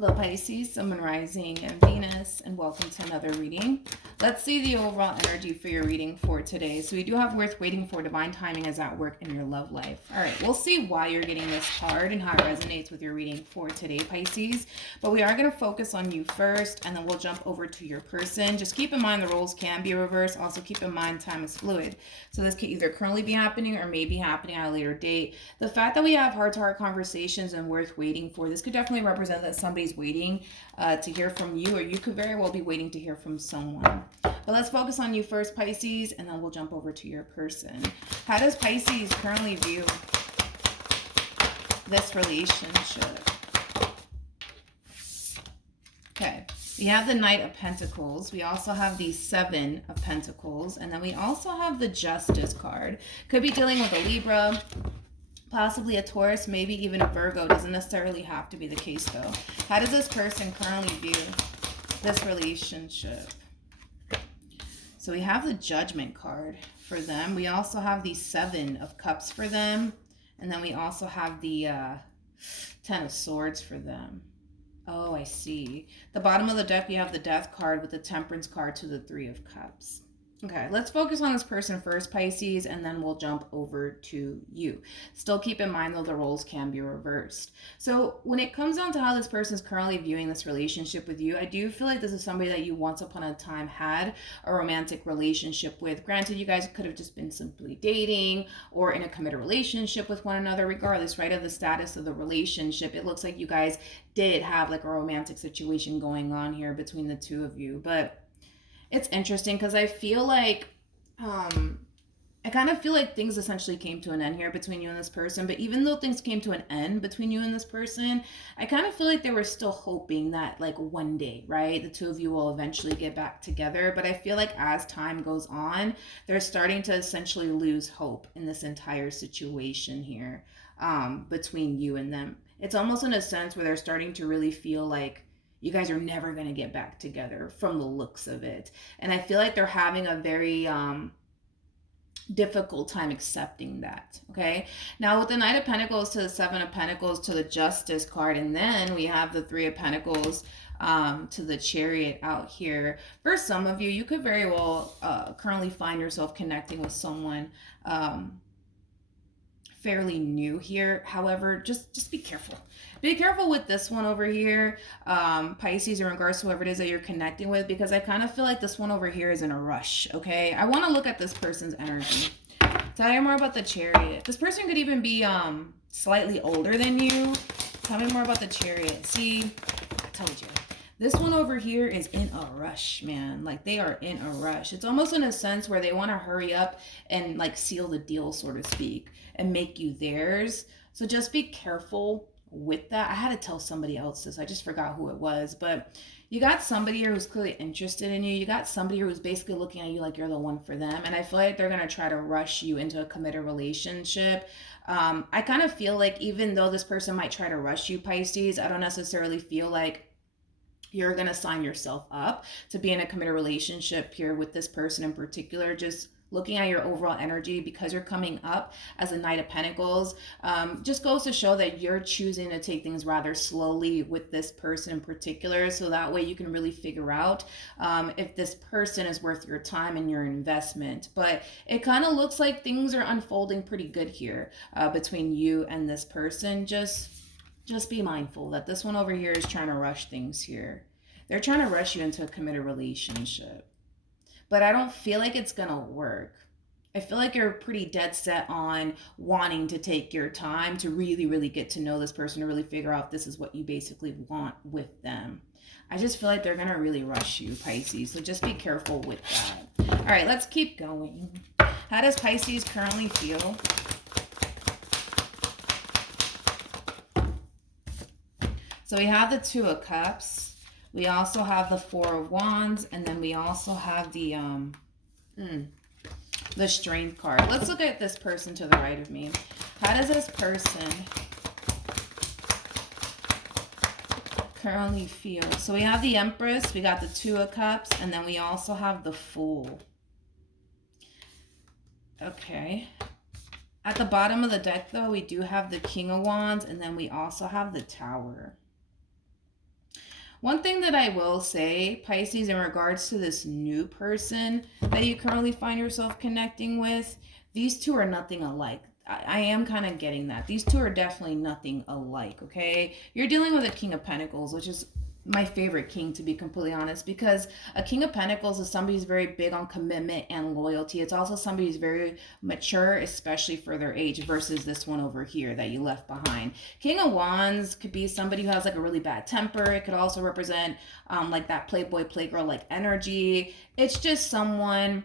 Hello Pisces, Sun, Moon, Rising, and Venus, and welcome to another reading. Let's see the overall energy for your reading for today. So we do have worth waiting for. Divine timing is at work in your love life. All right, we'll see why you're getting this card and how it resonates with your reading for today, Pisces. But we are going to focus on you first, and then we'll jump over to your person. Just keep in mind the roles can be reversed. Also keep in mind time is fluid. So this could either currently be happening or may be happening at a later date. The fact that we have heart-to-heart conversations and worth waiting for, this could definitely represent that somebody's waiting to hear from you, or you could very well be waiting to hear from someone. But let's focus on you first, Pisces, and then we'll jump over to your person. How does Pisces currently view this relationship? Okay, we have the Knight of Pentacles. We also have the Seven of Pentacles, and then we also have the Justice card. Could be dealing with a Libra, possibly a Taurus, maybe even a Virgo. Doesn't necessarily have to be the case though. How does this person currently view this relationship? So we have the Judgment card for them. We also have the Seven of Cups for them. And then we also have the Ten of Swords for them. Oh, I see. The bottom of the deck, we have the Death card with the Temperance card to the Three of Cups. Okay, let's focus on this person first, Pisces, and then we'll jump over to you. Still keep in mind, though, the roles can be reversed. So when it comes down to how this person is currently viewing this relationship with you, I do feel like this is somebody that you once upon a time had a romantic relationship with. Granted, you guys could have just been simply dating or in a committed relationship with one another, regardless, right, of the status of the relationship. It looks like you guys did have like a romantic situation going on here between the two of you, but it's interesting because I feel like, I kind of feel like things essentially came to an end here between you and this person. But even though things came to an end between you and this person, I kind of feel like they were still hoping that like one day, right, the two of you will eventually get back together. But I feel like as time goes on, they're starting to essentially lose hope in this entire situation here, between you and them. It's almost in a sense where they're starting to really feel like you guys are never going to get back together from the looks of it. And I feel like they're having a very difficult time accepting that. Okay, now with the Knight of Pentacles to the Seven of Pentacles to the Justice card, and then we have the Three of Pentacles to the Chariot out here. For some of you, you could very well currently find yourself connecting with someone fairly new here. However, just be careful. Be careful with this one over here, Pisces, in regards to whoever it is that you're connecting with, because I kind of feel like this one over here is in a rush, okay? I want to look at this person's energy. Tell me more about the Chariot. This person could even be slightly older than you. Tell me more about the Chariot. See, I told you. This one over here is in a rush, man. Like, they are in a rush. It's almost in a sense where they want to hurry up and, like, seal the deal, so to speak, and make you theirs. So just be careful with that. I had to tell somebody else this. I just forgot who it was. But you got somebody here who's clearly interested in you. You got somebody who's basically looking at you like you're the one for them. And I feel like they're going to try to rush you into a committed relationship. I kind of feel like even though this person might try to rush you, Pisces, I don't necessarily feel like you're going to sign yourself up to be in a committed relationship here with this person in particular. Just looking at your overall energy, because you're coming up as a Knight of Pentacles, just goes to show that you're choosing to take things rather slowly with this person in particular, so that way you can really figure out if this person is worth your time and your investment. But it kind of looks like things are unfolding pretty good here between you and this person. Just be mindful that this one over here is trying to rush things here. They're trying to rush you into a committed relationship. But I don't feel like it's going to work. I feel like you're pretty dead set on wanting to take your time to really, really get to know this person, to really figure out if this is what you basically want with them. I just feel like they're going to really rush you, Pisces. So just be careful with that. All right, let's keep going. How does Pisces currently feel? So we have the Two of Cups. We also have the Four of Wands, and then we also have the Strength card. Let's look at this person to the right of me. How does this person currently feel? So we have the Empress, we got the Two of Cups, and then we also have the Fool. Okay. At the bottom of the deck, though, we do have the King of Wands, and then we also have the Tower. One thing that I will say, Pisces, in regards to this new person that you currently find yourself connecting with, these two are nothing alike. I am kind of getting that. These two are definitely nothing alike, okay? You're dealing with a King of Pentacles, which is my favorite king, to be completely honest, because a King of Pentacles is somebody who's very big on commitment and loyalty. It's also somebody who's very mature, especially for their age, versus this one over here that you left behind. King of Wands could be somebody who has like a really bad temper. It could also represent like that playboy playgirl like energy. It's just someone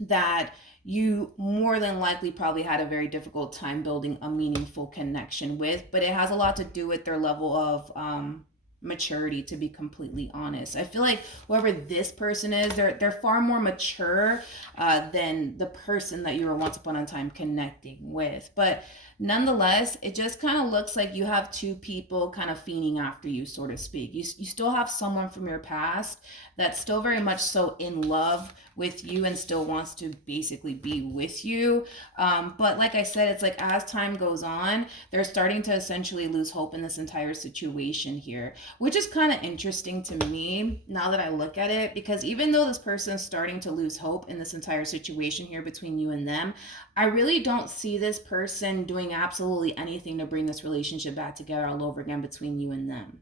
that you more than likely probably had a very difficult time building a meaningful connection with, but it has a lot to do with their level of maturity, to be completely honest. I feel like whoever this person is, they're far more mature than the person that you were once upon a time connecting with. But nonetheless, it just kind of looks like you have two people kind of fiending after you, so to speak. You still have someone from your past that's still very much so in love with you and still wants to basically be with you. But like I said, it's like as time goes on, they're starting to essentially lose hope in this entire situation here, which is kind of interesting to me now that I look at it, because even though this person is starting to lose hope in this entire situation here between you and them, I really don't see this person doing absolutely anything to bring this relationship back together all over again between you and them.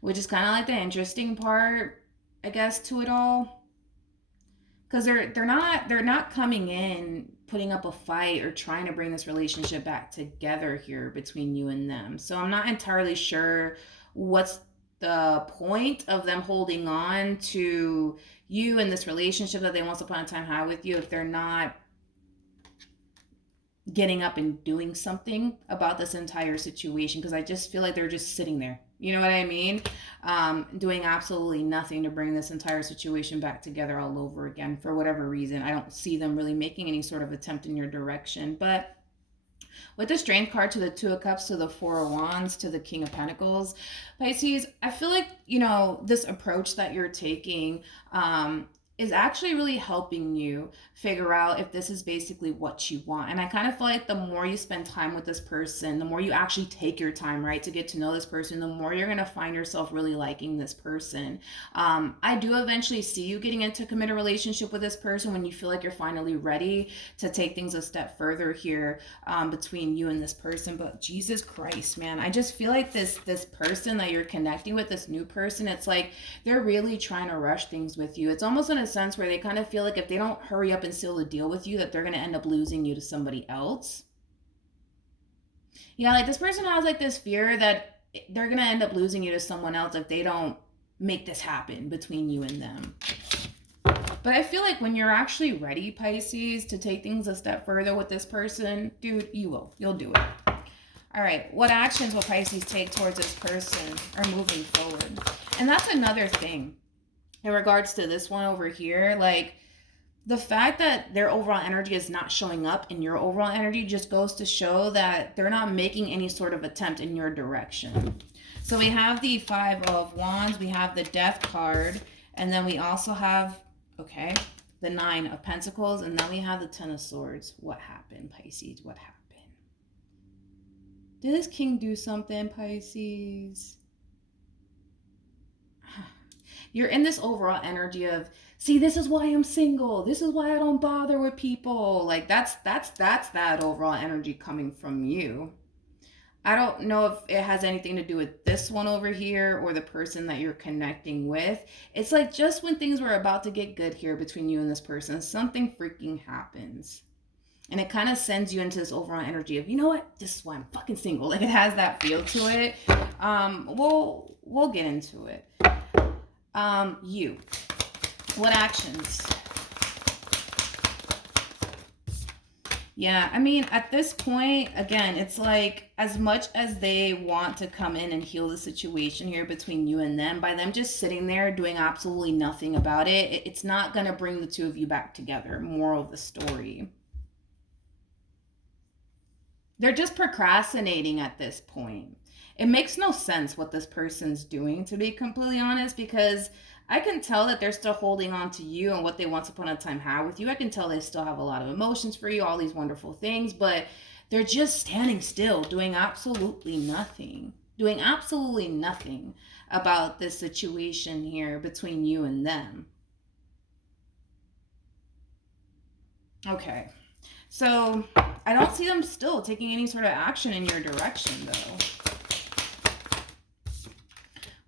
Which is kind of like the interesting part, I guess, to it all. Because they're not coming in putting up a fight or trying to bring this relationship back together here between you and them. So I'm not entirely sure what's the point of them holding on to you and this relationship that they once upon a time had with you if they're not getting up and doing something about this entire situation. Because I just feel like they're just sitting there, you know what I mean, doing absolutely nothing to bring this entire situation back together all over again. For whatever reason, I don't see them really making any sort of attempt in your direction. But with the Strength card, to the Two of Cups, to the Four of Wands, to the King of Pentacles, Pisces, I feel like, this approach that you're taking is actually really helping you figure out if this is basically what you want. And I kind of feel like the more you spend time with this person, the more you actually take your time, right, to get to know this person, the more you're going to find yourself really liking this person. I do eventually see you getting into a committed relationship with this person when you feel like you're finally ready to take things a step further here between you and this person. But Jesus Christ, man, I just feel like this person that you're connecting with, this new person, it's like they're really trying to rush things with you. It's almost in a sense where they kind of feel like if they don't hurry up and seal the deal with you, that they're going to end up losing you to somebody else. Yeah, like this person has like this fear that they're going to end up losing you to someone else if they don't make this happen between you and them. But I feel like when you're actually ready, Pisces, to take things a step further with this person, dude, you will. You'll do it. All right, what actions will Pisces take towards this person or moving forward? And that's another thing in regards to this one over here. Like, the fact that their overall energy is not showing up in your overall energy just goes to show that they're not making any sort of attempt in your direction. So we have the Five of Wands, we have the Death card, and then we also have, the Nine of Pentacles, and then we have the Ten of Swords. What happened, Pisces? What happened? Did this king do something, Pisces? You're in this overall energy of, see, this is why I'm single. This is why I don't bother with people. Like that's that overall energy coming from you. I don't know if it has anything to do with this one over here or the person that you're connecting with. It's like just when things were about to get good here between you and this person, something freaking happens. And it kind of sends you into this overall energy of, you know what? This is why I'm fucking single. Like it has that feel to it. We'll get into it. You. What actions? Yeah, I mean, at this point, again, it's like as much as they want to come in and heal the situation here between you and them, by them just sitting there doing absolutely nothing about it, it's not going to bring the two of you back together. Moral of the story. They're just procrastinating at this point. It makes no sense what this person's doing, to be completely honest, because I can tell that they're still holding on to you and what they once upon a time had with you. I can tell they still have a lot of emotions for you, all these wonderful things, but they're just standing still, doing absolutely nothing. doing absolutely nothing about this situation here between you and them. Okay. So I don't see them still taking any sort of action in your direction, though.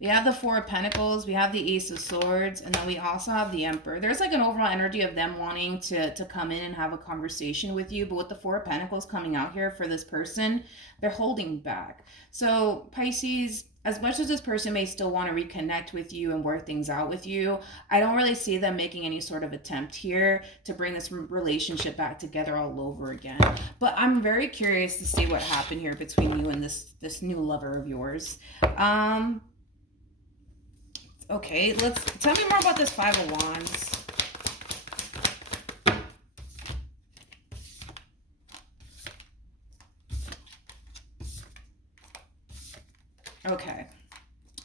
We have the Four of Pentacles, we have the Ace of Swords, and then we also have the Emperor. There's like an overall energy of them wanting to come in and have a conversation with you, but with the Four of Pentacles coming out here for this person, they're holding back. So Pisces, as much as this person may still want to reconnect with you and work things out with you, I don't really see them making any sort of attempt here to bring this relationship back together all over again. But I'm very curious to see what happened here between you and this new lover of yours. Okay, tell me more about this Five of Wands. Okay.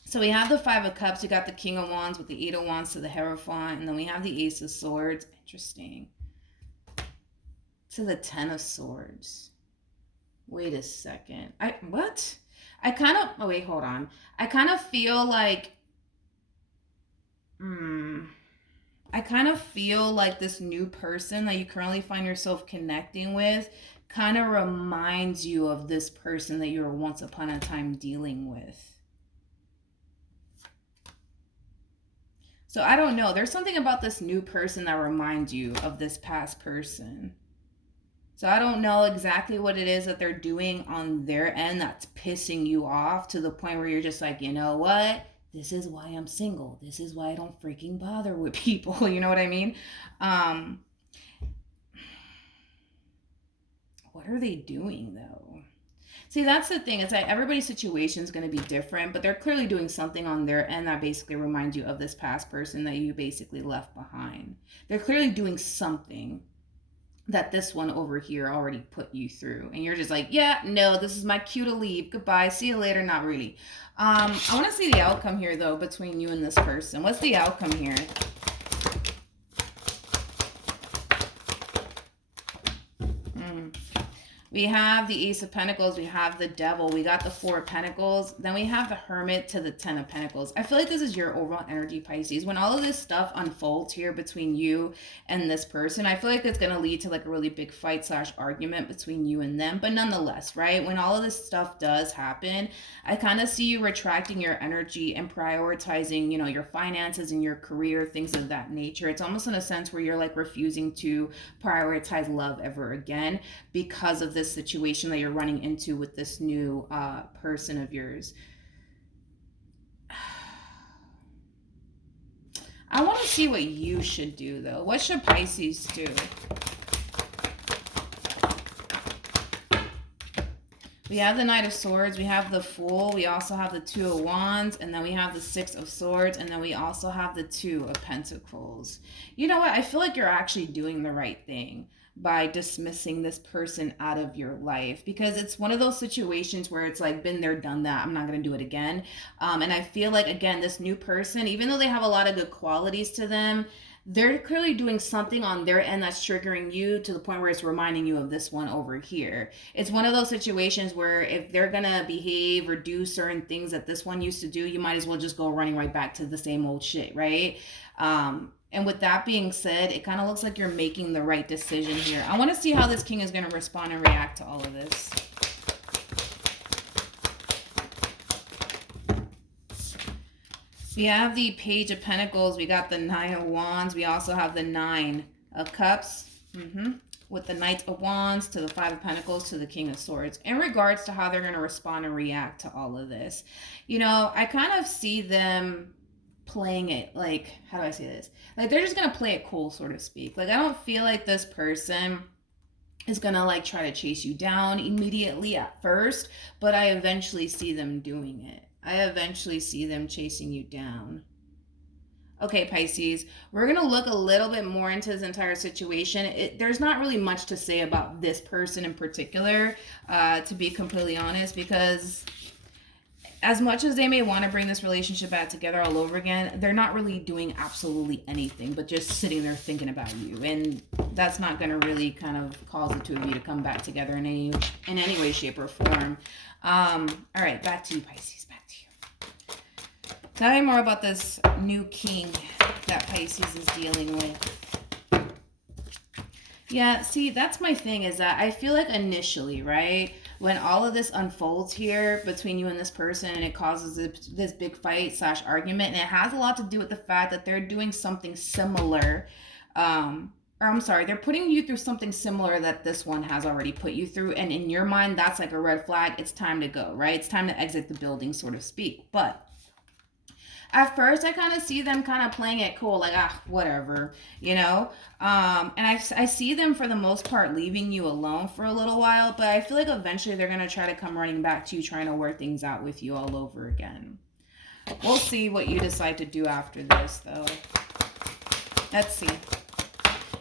So we have the Five of Cups, we got the King of Wands with the Eight of Wands to the Hierophant, and then we have the Ace of Swords. Interesting. To the Ten of Swords. Wait a second. What? I kind of, oh wait, hold on. I kind of feel like, I kind of feel like this new person that you currently find yourself connecting with kind of reminds you of this person that you were once upon a time dealing with. So I don't know. There's something about this new person that reminds you of this past person. So I don't know exactly what it is that they're doing on their end that's pissing you off to the point where you're just like, you know what? This is why I'm single. This is why I don't freaking bother with people. You know what I mean? What are they doing though? See, that's the thing. It's like everybody's situation is going to be different, but they're clearly doing something on their end that basically reminds you of this past person that you basically left behind. They're clearly doing something that this one over here already put you through. And you're just like, yeah, no, this is my cue to leave. Goodbye. See you later. Not really. I want to see the outcome here, though, between you and this person. What's the outcome here? We have the Ace of Pentacles, we have the Devil, we got the Four of Pentacles, then we have the Hermit to the Ten of Pentacles. I feel like this is your overall energy, Pisces. When all of this stuff unfolds here between you and this person, I feel like it's going to lead to like a really big fight / argument between you and them. But nonetheless, right, when all of this stuff does happen, I kind of see you retracting your energy and prioritizing, you know, your finances and your career, things of that nature. It's almost in a sense where you're like refusing to prioritize love ever again because of this situation that you're running into with this new person of yours. I want to see what you should do, though. What should Pisces do? We have the Knight of Swords, we have the Fool, we also have the Two of Wands, and then we have the Six of Swords, and then we also have the Two of Pentacles. You know what? I feel like you're actually doing the right thing by dismissing this person out of your life, because it's one of those situations where it's like, been there, done that. I'm not going to do it again. And I feel like, again, this new person, even though they have a lot of good qualities to them, they're clearly doing something on their end that's triggering you to the point where it's reminding you of this one over here. It's one of those situations where if they're going to behave or do certain things that this one used to do, you might as well just go running right back to the same old shit, right? And with that being said, it kind of looks like you're making the right decision here. I want to see how this king is going to respond and react to all of this. We have the Page of Pentacles. We got the Nine of Wands. We also have the Nine of Cups. With the Knight of Wands to the Five of Pentacles to the King of Swords. In regards to how they're going to respond and react to all of this. You know, I kind of see them playing it like, how do I say this? Like, they're just going to play it cool, so to speak. Like, I don't feel like this person is going to like try to chase you down immediately at first, but I eventually see them doing it. I eventually see them chasing you down. Okay, Pisces, we're going to look a little bit more into this entire situation. There's not really much to say about this person in particular, to be completely honest, because as much as they may want to bring this relationship back together all over again, they're not really doing absolutely anything but just sitting there thinking about you. And that's not going to really kind of cause the two of you to come back together in any way, shape, or form. All right, back to you, Pisces. Tell me more about this new king that Pisces is dealing with. Yeah, see, that's my thing, is that I feel like initially, right, when all of this unfolds here between you and this person and it causes this big fight slash argument, and it has a lot to do with the fact that they're doing something similar, or I'm sorry, they're putting you through something similar that this one has already put you through, and in your mind, that's like a red flag. It's time to go, right? It's time to exit the building, so to speak. But at first I kind of see them kind of playing it cool, like, whatever, you know. And I see them for the most part leaving you alone for a little while, but I feel like eventually they're going to try to come running back to you, trying to work things out with you all over again. We'll see what you decide to do after this, though. Let's see.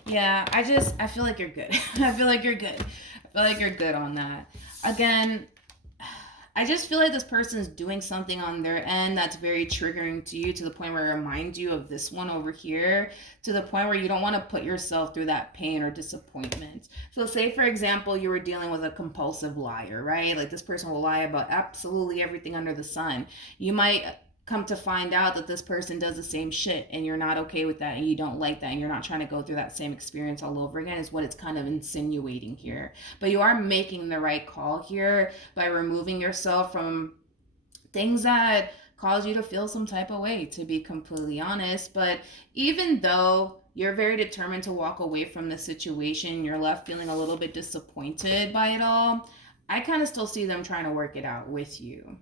Yeah, I feel like you're good. I feel like you're good. I feel like you're good on that. Again, I just feel like this person is doing something on their end that's very triggering to you, to the point where it reminds you of this one over here, to the point where you don't want to put yourself through that pain or disappointment. So say, for example, you were dealing with a compulsive liar, right? Like, this person will lie about absolutely everything under the sun. You might come to find out that this person does the same shit, and you're not okay with that, and you don't like that, and you're not trying to go through that same experience all over again, is what it's kind of insinuating here. But you are making the right call here by removing yourself from things that cause you to feel some type of way, to be completely honest. But even though you're very determined to walk away from the situation, you're left feeling a little bit disappointed by it all, I kind of still see them trying to work it out with you.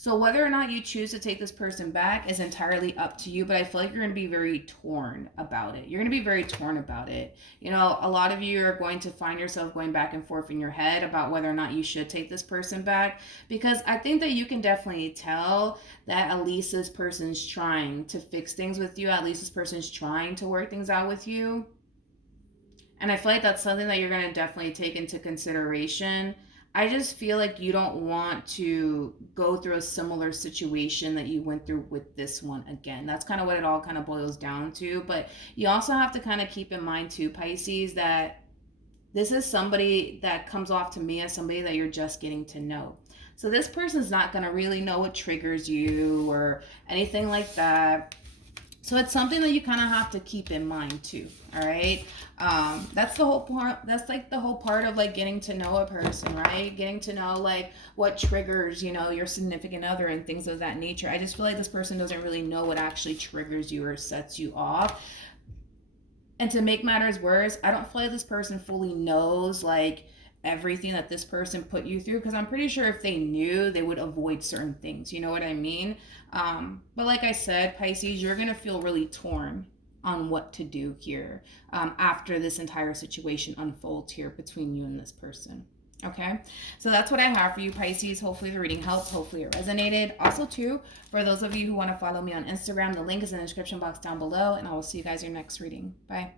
So whether or not you choose to take this person back is entirely up to you, but I feel like you're going to be very torn about it. You're going to be very torn about it. You know, a lot of you are going to find yourself going back and forth in your head about whether or not you should take this person back, because I think that you can definitely tell that at least this person's trying to fix things with you. At least this person's trying to work things out with you. And I feel like that's something that you're going to definitely take into consideration. I just feel like you don't want to go through a similar situation that you went through with this one again. That's kind of what it all kind of boils down to. But you also have to kind of keep in mind too, Pisces, that this is somebody that comes off to me as somebody that you're just getting to know. So this person's not going to really know what triggers you or anything like that. So it's something that you kind of have to keep in mind too. All right. That's the whole part. That's like the whole part of like getting to know a person, right? Getting to know like what triggers, you know, your significant other and things of that nature. I just feel like this person doesn't really know what actually triggers you or sets you off. And to make matters worse, I don't feel like this person fully knows like everything that this person put you through, because I'm pretty sure if they knew, they would avoid certain things. You know what I mean? But like I said, Pisces, you're going to feel really torn on what to do here after this entire situation unfolds here between you and this person. Okay, so that's what I have for you, Pisces. Hopefully the reading helped. Hopefully it resonated. Also, too, for those of you who want to follow me on Instagram, the link is in the description box down below, and I will see you guys in your next reading. Bye.